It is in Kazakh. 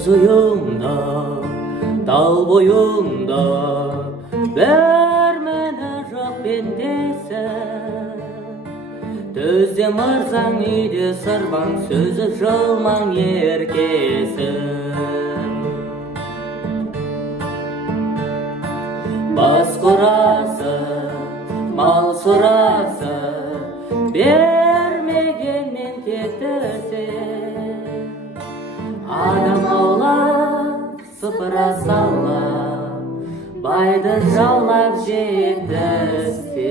өз ұйыңда, тал бойыңда, бәрмені жоқ пендесі. Төзде мырзаң үйде сырбаң, сөзі жылмаң еркесі. Бас құрасы, мал сұрасы, бермегенмен кетірсе, адам аулап, сыпыра салып, байды жаулап жетіссе.